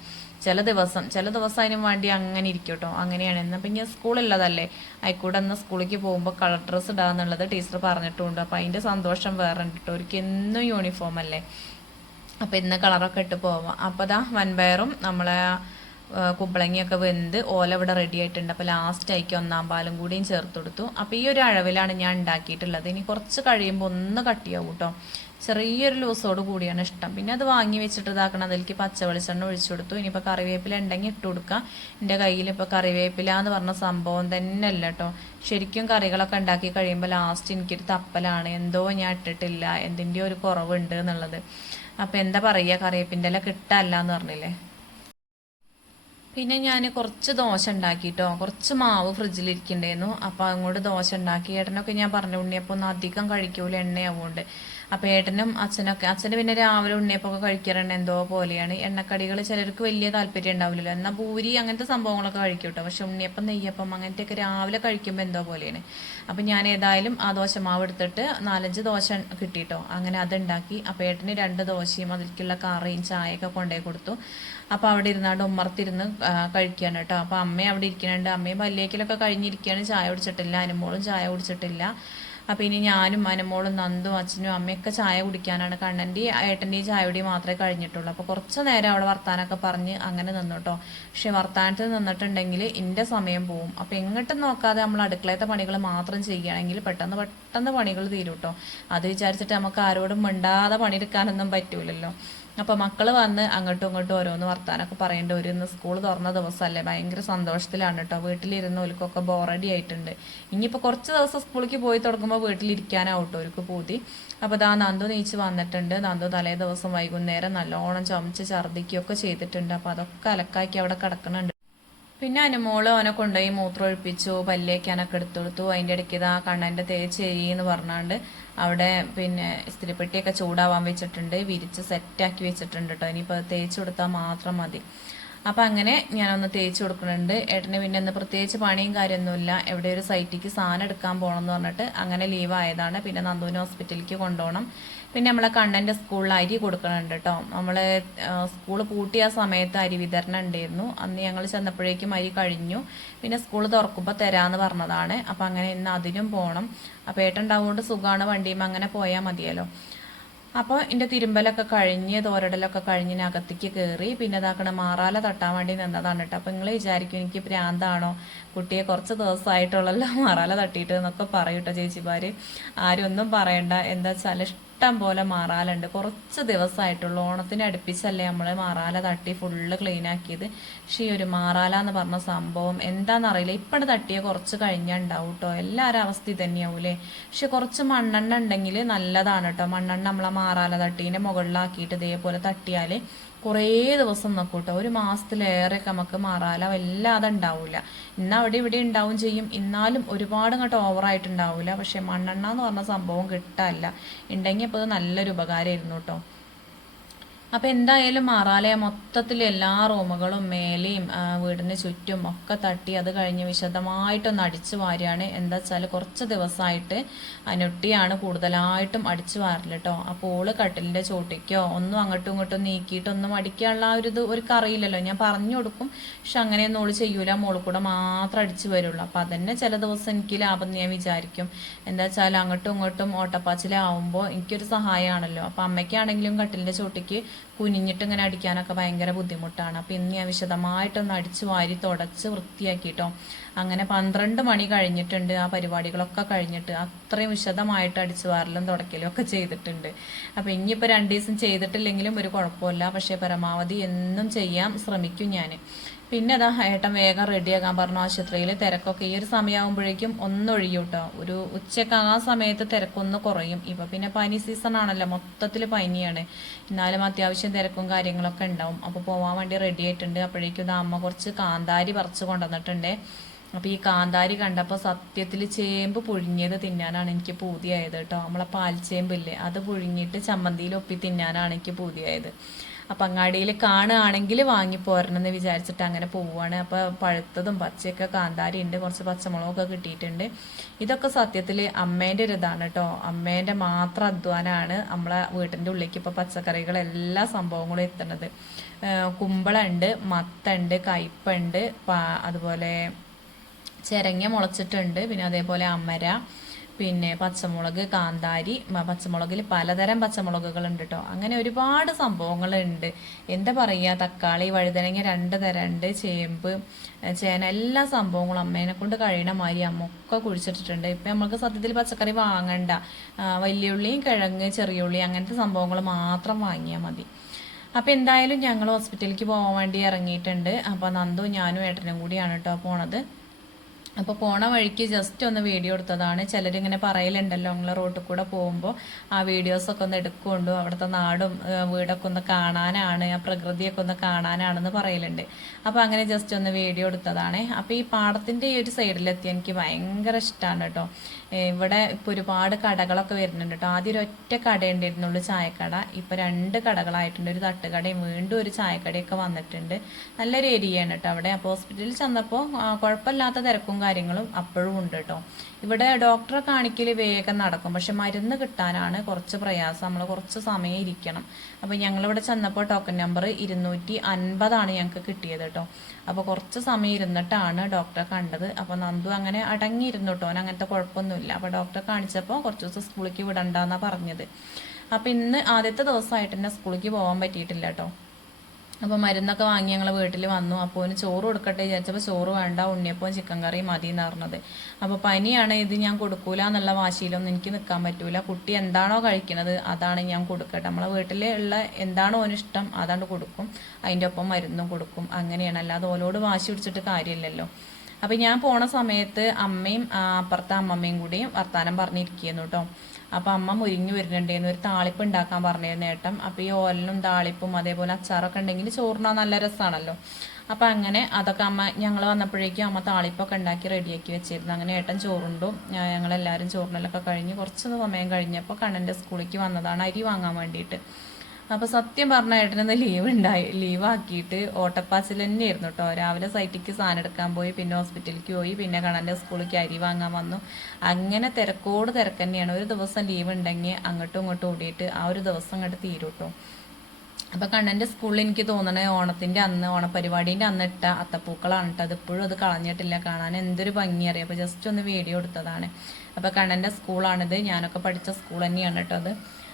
ചില ദിവസം ചില ദിവസം അതിനും വേണ്ടി അങ്ങനെ ഇരിക്കും കേട്ടോ അങ്ങനെയാണ്. എന്നാൽ പിന്നെ സ്കൂളുള്ളതല്ലേ ആയിക്കൂടെ അന്ന് സ്കൂളിലേക്ക് പോകുമ്പോൾ കളർ ഡ്രസ്സ് ഇടാന്നുള്ളത് ടീച്ചർ പറഞ്ഞിട്ടുണ്ട്. അപ്പോൾ അതിന്റെ സന്തോഷം വേറെ ഉണ്ട് കേട്ടോ എന്നും യൂണിഫോം അല്ലേ? അപ്പോൾ ഇന്ന് കളറൊക്കെ ഇട്ട് പോവാം. അപ്പോൾ ദാ വൻപയറും നമ്മളെ കുമ്പളങ്ങിയൊക്കെ വെന്ത് ഓല ഇവിടെ റെഡി ആയിട്ടുണ്ട്. അപ്പോൾ ലാസ്റ്റ് ആയിക്ക് ഒന്നാം പാലും കൂടിയും ചേർത്ത് കൊടുത്തു. അപ്പോൾ ഈ ഒരു അഴവിലാണ് ഞാൻ ഉണ്ടാക്കിയിട്ടുള്ളത്. ഇനി കുറച്ച് കഴിയുമ്പോൾ ഒന്ന് കട്ടിയാവും കേട്ടോ ചെറിയൊരു ലൂസോട് കൂടിയാണ് ഇഷ്ടം. പിന്നെ അത് വാങ്ങി വെച്ചിട്ട് ഇതാക്കണം അതിലേക്ക് പച്ച വെളിച്ചെണ്ണ ഒഴിച്ചു കൊടുത്തു. ഇനിയിപ്പോൾ കറിവേപ്പില ഉണ്ടെങ്കിൽ ഇട്ട് കൊടുക്കാം. എന്റെ കയ്യിൽ ഇപ്പോൾ കറിവേപ്പില എന്ന് പറഞ്ഞ സംഭവം തന്നെ അല്ല കേട്ടോ ശരിക്കും കറികളൊക്കെ ഉണ്ടാക്കി കഴിയുമ്പോൾ ലാസ്റ്റ് എനിക്കൊരു തപ്പലാണ്. എന്തോ ഞാൻ ഇട്ടിട്ടില്ല. എന്തിന്റെ ഒരു കുറവുണ്ട് എന്നുള്ളത്. അപ്പോൾ എന്താ പറയുക കറിവേപ്പിന്റെ ഇല കിട്ടാല്ല എന്ന് പറഞ്ഞില്ലേ? പിന്നെ ഞാൻ കുറച്ച് ദോശ ഉണ്ടാക്കിട്ടോ. കുറച്ച് മാവ് ഫ്രിഡ്ജിലിരിക്കണ്ടായിരുന്നു അപ്പോൾ അങ്ങോട്ട് ദോശ ഉണ്ടാക്കി. ഏട്ടനൊക്കെ ഞാൻ പറഞ്ഞു ഉണ്ണിയപ്പോൾ ഒന്നും അധികം കഴിക്കൂല എണ്ണയാവുകൊണ്ട് അപ്പോൾ ഏട്ടനും അച്ഛനൊക്കെ അച്ഛന് പിന്നെ രാവിലെ ഉണ്ണിയപ്പൊക്കെ കഴിക്കാറുണ്ട്. എന്തോ പോലെയാണ്. എണ്ണക്കടികൾ ചിലർക്ക് വലിയ താല്പര്യം ഉണ്ടാവില്ലല്ലോ. എന്നാൽ പൂരി അങ്ങനത്തെ സംഭവങ്ങളൊക്കെ കഴിക്കും കേട്ടോ. പക്ഷെ ഉണ്ണിയപ്പം നെയ്യപ്പം അങ്ങനത്തെയൊക്കെ രാവിലെ കഴിക്കുമ്പോൾ എന്തോ പോലെയാണ്. അപ്പോൾ ഞാൻ ഏതായാലും ആ ദോശ മാവ് എടുത്തിട്ട് നാലഞ്ച് ദോശ കിട്ടിയിട്ടോ അങ്ങനെ അതുണ്ടാക്കി. അപ്പോൾ ഏട്ടന് രണ്ട് ദോശയും അതിലേക്കുള്ള കറിയും ചായയൊക്കെ കൊണ്ടേ കൊടുത്തു. അപ്പോൾ അവിടെ ഇരുന്നാണ്ട് ഉമ്മർത്തിരുന്ന് കഴിക്കുകയാണ് കേട്ടോ. അപ്പോൾ അമ്മ അവിടെ ഇരിക്കുന്നുണ്ട്. അമ്മയും പല്ലേക്കിലൊക്കെ കഴിഞ്ഞിരിക്കുകയാണ്. ചായ കുടിച്ചിട്ടില്ല. അനുമോളും ചായ കുടിച്ചിട്ടില്ല. അപ്പോൾ ഇനി ഞാനും മനമോളും നന്ദും അച്ഛനും അമ്മയൊക്കെ ചായ കുടിക്കാനാണ്. കണ്ണന്റെ ഏട്ടന്റെയും ചായയുടെയും മാത്രമേ കഴിഞ്ഞിട്ടുള്ളൂ. അപ്പോൾ കുറച്ച് നേരം അവിടെ വർത്താനൊക്കെ പറഞ്ഞ് അങ്ങനെ നിന്നുട്ടോ പക്ഷെ വർത്താനത്തിൽ നിന്നിട്ടുണ്ടെങ്കിൽ എന്റെ സമയം പോവും. അപ്പോൾ എങ്ങോട്ടും നോക്കാതെ നമ്മൾ അടുക്കളത്തെ പണികൾ മാത്രം ചെയ്യുകയാണെങ്കിൽ പെട്ടെന്ന് പെട്ടെന്ന് പണികൾ തീരും കേട്ടോ അത് വിചാരിച്ചിട്ട് നമുക്ക് ആരോടും മിണ്ടാതെ പണിയെടുക്കാനൊന്നും പറ്റൂലല്ലോ. അപ്പോൾ മക്കൾ വന്ന് അങ്ങോട്ടും ഇങ്ങോട്ടും ഓരോന്ന് വർത്താനൊക്കെ പറയേണ്ട. ഒരു ഇന്ന് സ്കൂൾ തുറന്ന ദിവസമല്ലേ ഭയങ്കര സന്തോഷത്തിലാണ് കേട്ടോ വീട്ടിലിരുന്ന് ഒരുക്കൊക്കെ ബോറടി ആയിട്ടുണ്ട്. ഇനിയിപ്പോൾ കുറച്ച് ദിവസം സ്കൂളിലേക്ക് പോയി തുടങ്ങുമ്പോൾ വീട്ടിലിരിക്കാനാവട്ടോ ഒരുക്ക് പൂതി. അപ്പോൾ ദാ നന്ദു നീച്ച് വന്നിട്ടുണ്ട്. നന്ദു തലേ ദിവസം വൈകുന്നേരം നല്ലോണം ചമച്ച് ഛർദ്ദിക്കുകയൊക്കെ ചെയ്തിട്ടുണ്ട്. അപ്പോൾ അതൊക്കെ അലക്കാക്കി അവിടെ കിടക്കുന്നുണ്ട് പിന്നെ അനുമോൾ അവനെ കൊണ്ടുപോയി മൂത്രം ഒഴിപ്പിച്ചു പല്ലേക്കാനൊക്കെ എടുത്തു കൊടുത്തു. അതിന്റെ ഇടയ്ക്ക് ഇതാ കണ്ണന്റെ തേച്ച് എന്ന് പറഞ്ഞാണ്ട് അവിടെ പിന്നെ ഇസ്തിരിപ്പെട്ടിയൊക്കെ ചൂടാവാൻ വെച്ചിട്ടുണ്ട് വിരിച്ച് സെറ്റാക്കി വെച്ചിട്ടുണ്ട് കേട്ടോ ഇനിയിപ്പോൾ തേച്ച് കൊടുത്താൽ മാത്രം മതി. അപ്പം അങ്ങനെ ഞാനൊന്ന് തേച്ച് കൊടുക്കുന്നുണ്ട്. ഏട്ടന് പിന്നെ ഒന്ന് പ്രത്യേകിച്ച് പണിയും കാര്യമൊന്നുമില്ല. എവിടെ ഒരു സൈറ്റിക്ക് സാധനം എടുക്കാൻ പോകണം എന്ന് പറഞ്ഞിട്ട് അങ്ങനെ ലീവ് ആയതാണ്. പിന്നെ നന്ദുവിനെ ഹോസ്പിറ്റലിലേക്ക് കൊണ്ടുപോകണം. പിന്നെ നമ്മളെ കണ്ണന്റെ സ്കൂളിൽ അരി കൊടുക്കണുണ്ട് കേട്ടോ നമ്മൾ സ്കൂൾ പൂട്ടിയ സമയത്ത് അരി വിതരണം ഉണ്ടായിരുന്നു. അന്ന് ഞങ്ങൾ ചെന്നപ്പോഴേക്കും അരി കഴിഞ്ഞു. പിന്നെ സ്കൂൾ തുറക്കുമ്പോൾ തരാമെന്ന് പറഞ്ഞതാണ്. അപ്പോൾ അങ്ങനെ ഇന്ന് അതിനും പോകണം അപ്പോൾ ഏട്ടൻ ഉണ്ടാവുകൊണ്ട് സുഖമാണ് വണ്ടിയും അങ്ങനെ പോയാൽ മതിയല്ലോ. അപ്പോൾ എന്റെ തിരുമ്പലൊക്കെ കഴിഞ്ഞ് തോരടലൊക്കെ കഴിഞ്ഞ് അകത്തേക്ക് കയറി പിന്നെ ഇതാക്കണ മാറാല തട്ടാൻ വേണ്ടി നിന്നതാണ് കേട്ടോ അപ്പോൾ നിങ്ങൾ വിചാരിക്കും എനിക്ക് ഭ്രാന്താണോ കുട്ടിയെ കുറച്ച് ദിവസമായിട്ടുള്ളല്ലോ മാറാല തട്ടിയിട്ട് എന്നൊക്കെ പറയൂട്ടോ ചേച്ചിമാർ ആരും ഒന്നും പറയണ്ട. എന്താ വെച്ചാൽ ഇഷ്ടം പോലെ മാറാലുണ്ട്. കുറച്ച് ദിവസമായിട്ടുള്ളൂ. ഓണത്തിന് അടുപ്പിച്ചല്ലേ നമ്മൾ മാറാല തട്ടി ഫുള്ള് ക്ലീൻ ആക്കിയത്. പക്ഷേ ഈ ഒരു മാറാല എന്ന് പറഞ്ഞ സംഭവം എന്താണെന്നറിയില്ല ഇപ്പോഴ് തട്ടിയ കുറച്ച് കഴിഞ്ഞാൽ ഉണ്ടാവും കേട്ടോ. എല്ലാവരും അവസ്ഥ ഇത് തന്നെയാവൂലേ പക്ഷെ കുറച്ച് മണ്ണെണ്ണ ഉണ്ടെങ്കിൽ നല്ലതാണ് കേട്ടോ. മണ്ണെണ്ണ നമ്മളെ മാറാല തട്ടീന്റെ മുകളിലാക്കിയിട്ട് ഇതേപോലെ തട്ടിയാൽ കുറേ ദിവസം നിൽക്കും ഒരു മാസത്തിലേറെയൊക്കെ നമുക്ക് മാറാല. വല്ലാതെ ഉണ്ടാവില്ല ഇന്ന് അവിടെ ഇവിടെ ഉണ്ടാവും ചെയ്യും. എന്നാലും ഒരുപാട് അങ്ങോട്ട് ഓവറായിട്ടുണ്ടാവില്ല പക്ഷെ മണ്ണെണ്ണ എന്ന് പറഞ്ഞ സംഭവം കിട്ടാല്ല ഉണ്ടെങ്കിൽ അപ്പോൾ അത് നല്ലൊരു ഉപകാരമായിരുന്നു കേട്ടോ അപ്പം എന്തായാലും മാറാലയ മൊത്തത്തിൽ എല്ലാ റൂമുകളും മേലെയും വീടിന് ചുറ്റും ഒക്കെ തട്ടി അത് കഴിഞ്ഞ് വിശദമായിട്ടൊന്ന് അടിച്ചു വാരിയാണ് എന്താ വെച്ചാൽ കുറച്ച് ദിവസമായിട്ട് അനുട്ടിയാണ് കൂടുതലായിട്ടും അടിച്ചു വാരൽ കേട്ടോ അപ്പോൾ ഓൾ കട്ടിലിന്റെ ചോട്ടിക്കോ ഒന്നും അങ്ങോട്ടും ഇങ്ങോട്ടും നീക്കിയിട്ടൊന്നും അടിക്കാനുള്ള ആ ഒരു ഇത് ഒരു കറിയില്ലല്ലോ. ഞാൻ പറഞ്ഞു കൊടുക്കും. പക്ഷെ അങ്ങനെയൊന്നും ഓൾ ചെയ്യൂല. മോൾ കൂടെ മാത്രം അടിച്ചു വരുള്ളൂ. അപ്പം അതന്നെ ചില ദിവസം എനിക്ക് ലാഭം ഞാൻ വിചാരിക്കും. എന്താ വെച്ചാൽ അങ്ങോട്ടും ഇങ്ങോട്ടും ഓട്ടപ്പാച്ചിലാവുമ്പോൾ എനിക്കൊരു സഹായമാണല്ലോ. അപ്പം അമ്മയ്ക്കാണെങ്കിലും കട്ടിലിന്റെ ചോട്ടിക്ക് കുനിഞ്ഞിട്ട് ഇങ്ങനെ അടിക്കാനൊക്കെ ഭയങ്കര ബുദ്ധിമുട്ടാണ്. അപ്പോൾ ഇന്ന് ഞാൻ വിശദമായിട്ടൊന്ന് അടിച്ച് വാരി തുടച്ച് വൃത്തിയാക്കിട്ടോ. അങ്ങനെ പന്ത്രണ്ട് മണി കഴിഞ്ഞിട്ടുണ്ട് ആ പരിപാടികളൊക്കെ കഴിഞ്ഞിട്ട്. അത്രയും വിശദമായിട്ട് അടിച്ച് വാരലും തുടക്കലും ഒക്കെ ചെയ്തിട്ടുണ്ട്. അപ്പോൾ ഇനിയിപ്പോൾ രണ്ട് ദിവസം ചെയ്തിട്ടില്ലെങ്കിലും ഒരു കുഴപ്പമില്ല. പക്ഷേ പരമാവധി എന്നും ചെയ്യാൻ ശ്രമിക്കും ഞാൻ പിന്നെ അതാ ഏട്ടൻ വേഗം റെഡിയാക്കാൻ പറഞ്ഞു ആശുപത്രിയിൽ തിരക്കൊക്കെ. ഈ ഒരു സമയമാകുമ്പോഴേക്കും ഒന്നൊഴിയും കേട്ടോ ഒരു ഉച്ചയ്ക്ക് ആ സമയത്ത് തിരക്കൊന്ന് കുറയും. ഇപ്പൊ പിന്നെ പനി സീസൺ ആണല്ലോ. മൊത്തത്തിൽ പനിയാണ്. എന്നാലും അത്യാവശ്യം തിരക്കും കാര്യങ്ങളൊക്കെ ഉണ്ടാവും. അപ്പോൾ പോവാൻ വേണ്ടി റെഡി ആയിട്ടുണ്ട്. അപ്പോഴേക്കും ഇത് അമ്മ കുറച്ച് കാന്താരി പറിച്ച് കൊണ്ടുവന്നിട്ടുണ്ട്. അപ്പോൾ ഈ കാന്താരി കണ്ടപ്പോൾ സത്യത്തിൽ ചേമ്പ് പുഴുങ്ങിയത് തിന്നാനാണ് എനിക്ക് പൂതിയായത് കേട്ടോ. നമ്മളെ പാൽച്ചേമ്പില്ലേ അത് പുഴുങ്ങിയിട്ട് ചമ്മന്തിയിൽ ഒപ്പി തിന്നാനാണ് എനിക്ക് പൂതിയായത്. അപ്പം അങ്ങാടിയിൽ കാണുകയാണെങ്കിൽ വാങ്ങി പോരണമെന്ന് വിചാരിച്ചിട്ട് അങ്ങനെ പോവുകയാണ്. അപ്പോൾ പഴുത്തതും പച്ചയൊക്കെ കാന്താരി ഉണ്ട് കുറച്ച് പച്ചമുളകൊക്കെ കിട്ടിയിട്ടുണ്ട്. ഇതൊക്കെ സത്യത്തിൽ അമ്മേന്റെ ഒരു ഇതാണ് കേട്ടോ അമ്മേന്റെ മാത്രം അധ്വാനമാണ് നമ്മളെ വീട്ടിന്റെ ഉള്ളിലേക്ക് ഇപ്പോൾ പച്ചക്കറികൾ എല്ലാ സംഭവങ്ങളും എത്തുന്നത്. കുമ്പളമുണ്ട് മത്തുണ്ട് കയ്പുണ്ട് പാ- അതുപോലെ ചിരങ്ങ മുളച്ചിട്ടുണ്ട് പിന്നെ അതേപോലെ അമര പിന്നെ പച്ചമുളക് കാന്താരി പച്ചമുളകിൽ പലതരം പച്ചമുളകുകൾ ഉണ്ട് കേട്ടോ അങ്ങനെ ഒരുപാട് സംഭവങ്ങളുണ്ട്. എന്താ പറയുക തക്കാളി വഴുതനങ്ങ രണ്ട് തരണ്ട് ചേമ്പ് ചേന എല്ലാ സംഭവങ്ങളും അമ്മേനെ കൊണ്ട് കഴിയണ മാതിരി അമ്മൊക്കെ കുഴിച്ചിട്ടിട്ടുണ്ട്. ഇപ്പം നമ്മൾക്ക് സത്യത്തിൽ പച്ചക്കറി വാങ്ങണ്ട. വലിയുള്ളിയും കിഴങ്ങ് ചെറിയ ഉള്ളി അങ്ങനത്തെ സംഭവങ്ങൾ മാത്രം വാങ്ങിയാൽ മതി. അപ്പം എന്തായാലും ഞങ്ങൾ ഹോസ്പിറ്റലിലേക്ക് പോകാൻ വേണ്ടി ഇറങ്ങിയിട്ടുണ്ട്. അപ്പോൾ നന്ദു ഞാനും ഏട്ടനും കൂടിയാണ് കേട്ടോ പോണത്. അപ്പോൾ പോണ വഴിക്ക് ജസ്റ്റ് ഒന്ന് വീഡിയോ എടുത്തതാണ്. ചിലരിങ്ങനെ പറയലുണ്ടല്ലോ നിങ്ങൾ റോട്ടിൽ കൂടെ പോകുമ്പോൾ ആ വീഡിയോസൊക്കെ ഒന്ന് എടുക്കുകൊണ്ടു അവിടുത്തെ നാടും വീടൊക്കെ ഒന്ന് കാണാനാണ് ആ പ്രകൃതിയൊക്കെ ഒന്ന് കാണാനാണെന്ന് പറയലുണ്ട്. അപ്പോൾ അങ്ങനെ ജസ്റ്റ് ഒന്ന് വീഡിയോ എടുത്തതാണ്. അപ്പോൾ ഈ പാടത്തിന്റെ ഈ ഒരു സൈഡിലെത്തി എനിക്ക് ഭയങ്കര ഇഷ്ടമാണ് കേട്ടോ. ഇവിടെ ഇപ്പോൾ ഒരുപാട് കടകളൊക്കെ വരുന്നുണ്ട് കേട്ടോ ആദ്യം ഒരു ഒറ്റ കട ഉണ്ടായിരുന്നുള്ളൂ ചായക്കട. ഇപ്പോൾ രണ്ട് കടകളായിട്ടുണ്ട്. ഒരു തട്ടുകടയും വീണ്ടും ഒരു ചായക്കടയൊക്കെ വന്നിട്ടുണ്ട്. നല്ലൊരു ഏരിയയാണ് കേട്ടോ അവിടെ. അപ്പോൾ ഹോസ്പിറ്റലിൽ ചെന്നപ്പോൾ ആ, കുഴപ്പമില്ലാത്ത തിരക്കും കാര്യങ്ങളും അപ്പോഴും ഉണ്ട് കേട്ടോ ഇവിടെ ഡോക്ടറെ കാണിക്കൽ വേഗം നടക്കും. പക്ഷെ മരുന്ന് കിട്ടാനാണ് കുറച്ച് പ്രയാസം. നമ്മൾ കുറച്ച് സമയം ഇരിക്കണം. അപ്പോൾ ഞങ്ങളിവിടെ ചെന്നപ്പോൾ ടോക്കൺ നമ്പർ ഇരുന്നൂറ്റി അൻപതാണ് ഞങ്ങൾക്ക് കിട്ടിയത് കേട്ടോ അപ്പോൾ കുറച്ച് സമയം ഇരുന്നിട്ടാണ് ഡോക്ടറെ കണ്ടത്. അപ്പോൾ നന്ദു അങ്ങനെ അടങ്ങിയിരുന്നു കേട്ടോ അങ്ങനത്തെ കുഴപ്പമൊന്നുമില്ല. അപ്പോൾ ഡോക്ടറെ കാണിച്ചപ്പോൾ കുറച്ച് ദിവസം സ്കൂളിലേക്ക് വിടണ്ടെന്നാണ് പറഞ്ഞത്. അപ്പോൾ ഇന്ന് ആദ്യത്തെ ദിവസമായിട്ട് തന്നെ സ്കൂളിലേക്ക് പോകാൻ പറ്റിയിട്ടില്ല കേട്ടോ അപ്പോൾ മരുന്നൊക്കെ വാങ്ങി ഞങ്ങൾ വീട്ടിൽ വന്നു. അപ്പോൾ ഒന്ന് ചോറ് കൊടുക്കട്ടെ വിചാരിച്ചപ്പോൾ ചോറ് വേണ്ട ഉണ്ണിയപ്പവും ചിക്കൻ കറി മതി എന്ന് പറഞ്ഞത്. അപ്പോൾ പനിയാണ് ഇത് ഞാൻ കൊടുക്കൂല എന്നുള്ള വാശിയിലൊന്നും എനിക്ക് നിൽക്കാൻ പറ്റൂല. കുട്ടി എന്താണോ കഴിക്കുന്നത് അതാണ് ഞാൻ കൊടുക്കട്ടെ. നമ്മളെ വീട്ടിൽ ഉള്ള എന്താണോ ഇഷ്ടം അതാണ് കൊടുക്കും. അതിന്റെ ഒപ്പം മരുന്നും കൊടുക്കും. അങ്ങനെയാണ്. അല്ലാതെ ഓലോട് വാശി പിടിച്ചിട്ട് കാര്യമില്ലല്ലോ. അപ്പം ഞാൻ പോണ സമയത്ത് അമ്മയും അപ്പുറത്തെ അമ്മമ്മയും കൂടിയും വർത്താനം പറഞ്ഞിരിക്കുന്നു കേട്ടോ അപ്പം അമ്മ മുരിഞ്ഞു വരുന്നുണ്ടായിരുന്നു ഒരു താളിപ്പ് ഉണ്ടാക്കാൻ പറഞ്ഞിരുന്നു നേട്ടം അപ്പം ഈ ഓലനും താളിപ്പും അതേപോലെ അച്ചാറൊക്കെ ഉണ്ടെങ്കിൽ ചോറിനാൻ നല്ല രസമാണല്ലോ അപ്പം അങ്ങനെ അതൊക്കെ അമ്മ ഞങ്ങൾ വന്നപ്പോഴേക്കും അമ്മ താളിപ്പൊക്കെ ഉണ്ടാക്കി റെഡിയാക്കി വെച്ചിരുന്നു. അങ്ങനെ ഏട്ടൻ ചോറുണ്ടു ഞങ്ങളെല്ലാവരും ചോറിനലൊക്കെ കഴിഞ്ഞ് കുറച്ച് സമയം കഴിഞ്ഞപ്പോൾ കണ്ണന്റെ സ്കൂളിലേക്ക് വന്നതാണ് അരി വാങ്ങാൻ വേണ്ടിയിട്ട്. അപ്പോൾ സത്യം പറഞ്ഞ ഏട്ടനൊന്ന് ലീവ് ഉണ്ടായി. ലീവ് ആക്കിയിട്ട് ഓട്ടപ്പാച്ചിൽ തന്നെയായിരുന്നു കേട്ടോ രാവിലെ സൈറ്റിക്ക് സാധനം എടുക്കാൻ പോയി പിന്നെ ഹോസ്പിറ്റലിലേക്ക് പോയി പിന്നെ കണ്ണന്റെ സ്കൂളിലേക്ക് അരി വാങ്ങാൻ വന്നു. അങ്ങനെ തിരക്കോട് തിരക്ക് തന്നെയാണ്. ഒരു ദിവസം ലീവ് ഉണ്ടെങ്കിൽ അങ്ങോട്ടും ഇങ്ങോട്ടും ഓടിയിട്ട് ആ ഒരു ദിവസം അങ്ങോട്ട് തീരും കേട്ടോ അപ്പൊ കണ്ണന്റെ സ്കൂളിൽ എനിക്ക് തോന്നണേ ഓണത്തിന്റെ അന്ന് ഓണപരിപാടിന്റെ അന്ന് ഇട്ട അത്തപ്പൂക്കളാണ് കേട്ടോ അത് ഇപ്പോഴും അത് കളഞ്ഞിട്ടില്ല. കാണാൻ എന്തൊരു ഭംഗി അറിയാം. അപ്പൊ ജസ്റ്റ് ഒന്ന് വീഡിയോ എടുത്തതാണ്. അപ്പൊ കണ്ണന്റെ സ്കൂളാണിത് ഞാനൊക്കെ പഠിച്ച സ്കൂൾ തന്നെയാണ് കേട്ടോ അത്.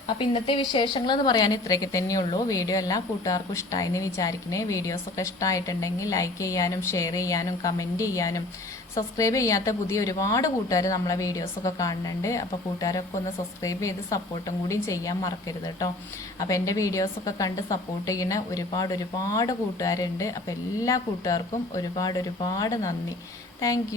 അപ്പൊ ഇന്നത്തെ വിശേഷങ്ങൾ എന്ന് പറയാൻ ഇത്രയൊക്കെ തന്നെയുള്ളൂ വീഡിയോ എല്ലാം കൂട്ടുകാർക്കും ഇഷ്ടമായി എന്ന് വിചാരിക്കണേ വീഡിയോസൊക്കെ ഇഷ്ടമായിട്ടുണ്ടെങ്കിൽ ലൈക്ക് ചെയ്യാനും ഷെയർ ചെയ്യാനും കമന്റ് ചെയ്യാനും സബ്സ്ക്രൈബ് ചെയ്യാത്ത പുതിയ ഒരുപാട് കൂട്ടുകാർ നമ്മളെ വീഡിയോസൊക്കെ കാണുന്നുണ്ട്. അപ്പോൾ കൂട്ടുകാരൊക്കെ ഒന്ന് സബ്സ്ക്രൈബ് ചെയ്ത് സപ്പോർട്ടും കൂടി ചെയ്യാൻ മറക്കരുത് കേട്ടോ. അപ്പോൾ എന്റെ വീഡിയോസൊക്കെ കണ്ട് സപ്പോർട്ട് ചെയ്യുന്ന ഒരുപാട് ഒരുപാട് കൂട്ടുകാരുണ്ട്. അപ്പോൾ എല്ലാ കൂട്ടുകാർക്കും ഒരുപാട് ഒരുപാട് നന്ദി. താങ്ക്